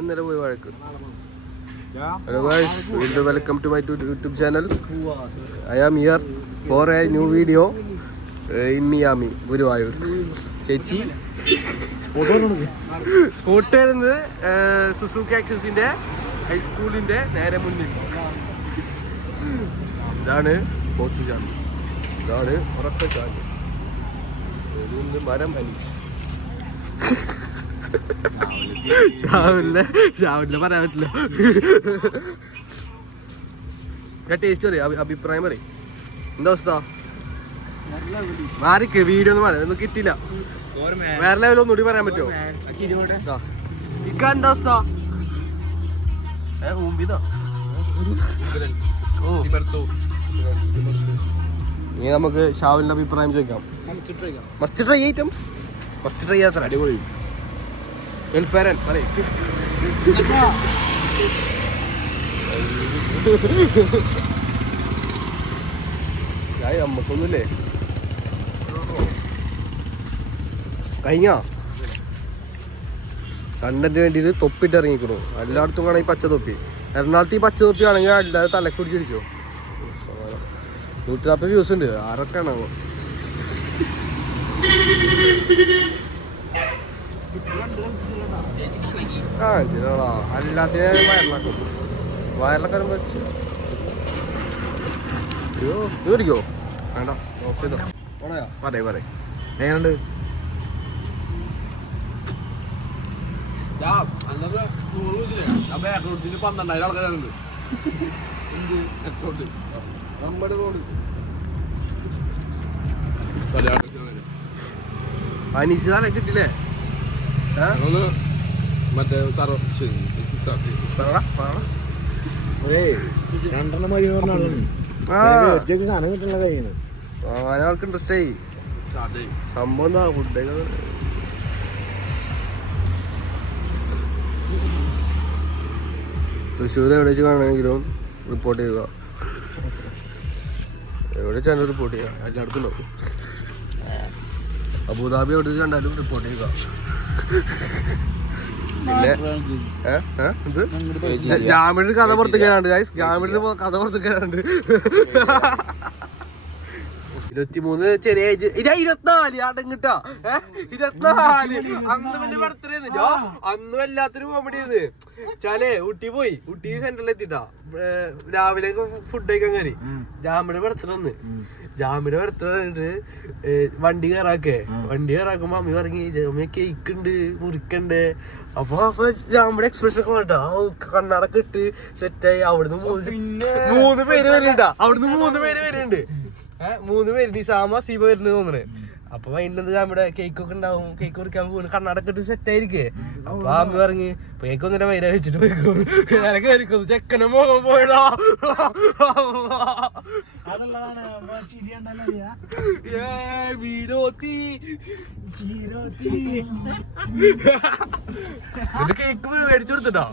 ഇന്നലെ പോയി വഴക്ക്. Hello guys, welcome to my YouTube channel. I am here for a new video in Miami, Guruvayur. ചേച്ചി spot വരുന്നത് Suzuki ആക്സസിന്റെ ഹൈസ്കൂളിന്റെ നേരെ മുന്നിൽ. ഇതാണ് പോത്തു ചാമ്പി, ഇതാണ് ഉറക്ക ചാമ്പി, മരം അനീഷ്. രാവിലെ പറയാൻ പറ്റില്ല. ടേസ്റ്റ് പറയും, അഭിപ്രായം പറയും. എന്താ അവസ്ഥ? മാറിക്ക് വീഡിയോ ഒന്നും പറയാം, ഒന്നും കിട്ടില്ല. വേറെ ലെവലൊന്നും കൂടി പറയാൻ പറ്റുമോ? ഇക്ക എന്താ അവസ്ഥ? ഇനി നമുക്ക് ഷാവിലിന്റെ അഭിപ്രായം ചോദിക്കാം. Must try items, must try ചെയ്യാത്ര അടിപൊളി. നമ്മക്കൊന്നുമില്ലേ കഴിഞ്ഞ കണ്ടന്റ് വേണ്ടിട്ട് തൊപ്പിട്ട് ഇറങ്ങിക്കണു. എല്ലായിടത്തും കാണാൻ ഈ പച്ച തൊപ്പി. എറണാകുളത്ത് ഈ പച്ച തൊപ്പി ആണെങ്കിൽ എല്ലാവരും തലക്കുടിച്ച് അടിച്ചോ. 140 വ്യൂസ് ഉണ്ട്. ആരൊക്കെയാണ് അല്ലാത്ത വയറിലാക്കും. വയറിലൊക്കെ വെച്ച് ഇരിക്കോ വേണ്ട പറയേ പറയേ എങ്ങനെയുണ്ട്? അനീഷ് കിട്ടില്ലേ? മറ്റേ ആൾക്ക് ഇൻട്രസ്റ്റ് ആയി സംഭവം. എന്താ ഫുഡൊക്കെ തൃശ്ശൂർ എവിടെ വെച്ച് കാണണമെങ്കിലും റിപ്പോർട്ട് ചെയ്യുക. എവിടെ വെച്ചാലും റിപ്പോർട്ട് ചെയ്യുക. എല്ലായിടത്തും ഉണ്ടാവും. അബുദാബി എവിടെ വെച്ച് കണ്ടാലും റിപ്പോർട്ട് ചെയ്യുക. പിന്നെ ജാമ്യയുടെ കഥ പുറത്തേക്കാനുണ്ട് ഗൈസ്. ജാമ്യയുടെ കഥ പുറത്തേക്കാനുണ്ട്. 23 ചെറിയ ഏജ്. 24 അടങ്ങിട്ടാ. 24 അന്ന് പിന്നെ ബർത്ത്ഡേ അന്ന് വല്ലാത്തൊരു കോമഡി ചെയ്ത് ചാലേ ഊട്ടി പോയി. ഊട്ടി സെന്ററിൽ എത്തിട്ടാ രാവിലെ ഫുഡ് കഴിക്കാൻ കയറി. ജാമ്യയുടെ ബർത്ത്ഡേ ഒന്ന്. ജാമ്യയുടെ ബർത്ത്ഡേ കഴിഞ്ഞിട്ട് വണ്ടി കയറാക്കുമ്പോ അമ്മ പറഞ്ഞി അമ്മ കേക്ക് ഉണ്ട് മുറിക്കണ്ടേ. അപ്പൊ ജാമ്യയുടെ എക്സ്പ്രഷൻ ഒക്കെ വേണ്ട കണ്ണടക്ക ഇട്ട് സെറ്റായി. അവിടുന്ന് 3 പേര് വരുന്നുണ്ടാ. അവിടുന്ന് 3 പേര് വരുന്നുണ്ട്. 3 പേര് നിസാമ സീബ വരുന്നത് തോന്നണേ. അപ്പൊ വൈകിട്ട് നമ്മുടെ കേക്ക് ഒക്കെ ഉണ്ടാവും. കേക്ക് കുറിക്കാൻ പോകുന്നു. കണ്ണടക്ക ഇട്ട് സെറ്റ് ആയിരിക്കേ. അപ്പൊ അമ്മ പറഞ്ഞ് കേക്ക് ഒന്നിനെ വൈര വെച്ചിട്ട് പോയിക്കോ. കയറിക്കുന്നു. ചെക്കനെ മുഖം പോയടാ. കേക്ക് മേടിച്ചു കൊടുത്തിട്ടോ.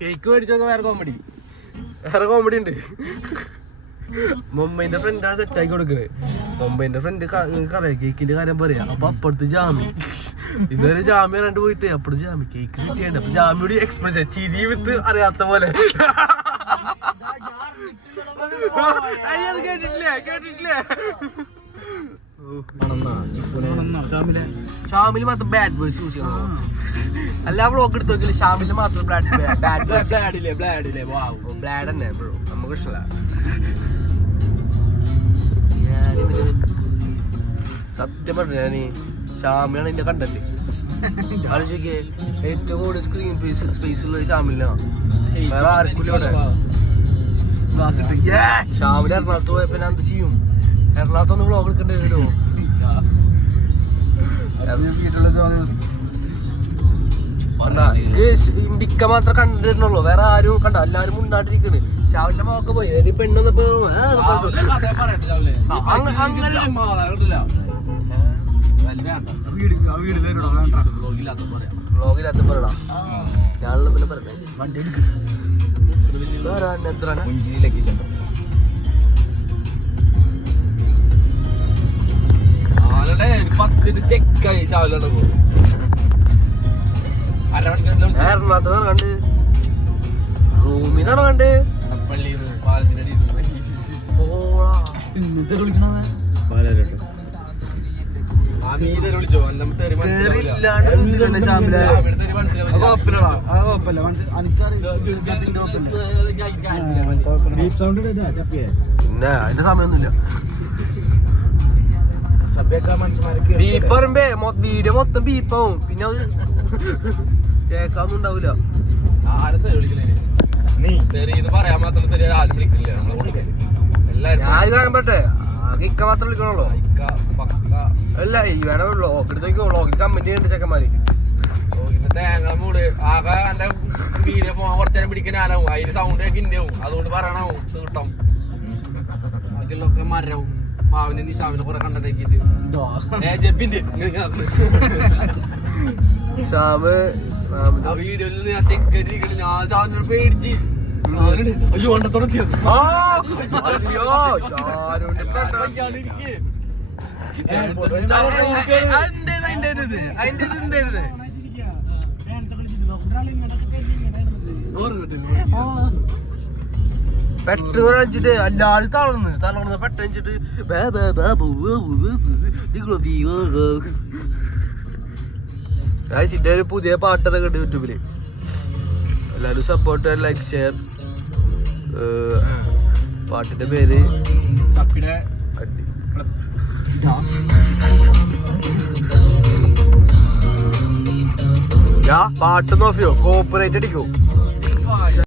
കേക്ക് മേടിച്ചൊക്കെ വേറെ കോമഡി ഉണ്ട്. മുംബൈന്റെ ഫ്രണ്ടാണ് സെറ്റാക്കി കൊടുക്കുന്നത്. മുംബൈന്റെ ഫ്രണ്ട് കറിയ കേക്കിന്റെ കാര്യം പറയാ. അപ്പൊ അപ്പുറത്ത് ജാമി ഇതുവരെ ജാമ്യ കണ്ടു പോയിട്ട് അപ്പുറത്ത് ജാമി കേക്ക് കിട്ടിയുണ്ട്. അപ്പൊ ജാമിയുടെ എക്സ്പ്രഷൻ ചിരി വിത്ത് അറിയാത്ത പോലെ. കേട്ടിട്ടില്ലേ ഷാമില് മാത്രം ബാഡ് ബോയ്സ് യൂസ് ചെയ്യണം. എല്ലാ ബ്ലോക്ക് എടുത്ത് നോക്കില്ല. ഷാമില് മാത്രം ബ്ലാഡ് തന്നെ ബ്രോ. നമുക്ക് ഇഷ്ടമല്ല. സത്യം പറഞ്ഞു ഞാന് ഷാമിലാണ് എന്റെ കണ്ടന്റ്. ആലോചിക്കേ ഏറ്റവും കൂടുതൽ സ്ക്രീൻ സ്പേസ് ഉള്ള ഷാമിലാണ്. വേറെ ആർക്കും ഇവിടെ. ഷാമിൽ എറണാകുളത്ത് പോയപ്പോ ഞാൻ എന്ത് ചെയ്യും? എറണാകുളത്ത് ഒന്ന് വ്ളോഗ് എടുക്കേണ്ടി വരുമല്ലോ. ഇമ്പിക്ക മാത്രം കണ്ടിരുന്നുള്ളൂ. വേറെ ആരും കണ്ട. എല്ലാരും മുന്നാട്ടിരിക്കണ്. ഷാവിന്റെ മോക്കെ പോയി പെണ്ണൊന്നപ്പോ വ്ളോഗില്ലാത്ത പറയടാ. ഞാനുള്ള പിന്നെ പറയട്ടെ. വണ്ടി എടുക്കും. എത്ര ചെക്കായി ചാവലുണ്ടോ? എറണാകുളത്ത് കണ്ട് റൂമിനാണ് കണ്ട് പിന്നെ അതിന്റെ സമയമൊന്നുമില്ല. ബീപ്പ് പറയുമ്പേ വീഡിയോ മൊത്തം ബീപ്പാവും, പിന്നെ അത് കേക്കാന്നും ഉണ്ടാവൂല. ഞാൻ കാണാൻ പറ്റേ ആകെ ഇക്ക മാത്രം വിളിക്കണല്ലോ. അല്ല ഇവനെ വ്ളോഗെടുത്തേക്ക് വ്ളോഗിൽ കമന്റ് ചെയ്യുന്നുണ്ട് ചെക്കന്മാര്. തേങ്ങ മൂട് ആകെ നല്ല വീഡിയോ പോകാൻ കുറച്ചേരം പിടിക്കാനാവും, അതിന് സൗണ്ട് ഒക്കെ ഇണ്ടാവും, അതുകൊണ്ട് പറയണാവും തീട്ടം ബാക്കിയുള്ളൊക്കെ മരവും പാവിനെ നിശാവിനെ കുറെ കണ്ടിട്ട് വീഡിയോയിൽ ഞാൻ സെക്യൂരിറ്റി ഞാൻ സാധനം പേടിച്ച് പെട്ടെന്ന് വെച്ചിട്ട് എല്ലാരും തളർന്ന് പെട്ടെന്നിട്ട് ഒരു പുതിയ പാട്ടൊക്കെ ഉണ്ട് യൂട്യൂബില്. എല്ലാരും സപ്പോർട്ട്, ലൈക്ക്, ഷെയർ. പാട്ടിന്റെ പേര് പാട്ട് നോക്കിയോ, കോപ്പറേറ്റ് അടിക്കോ.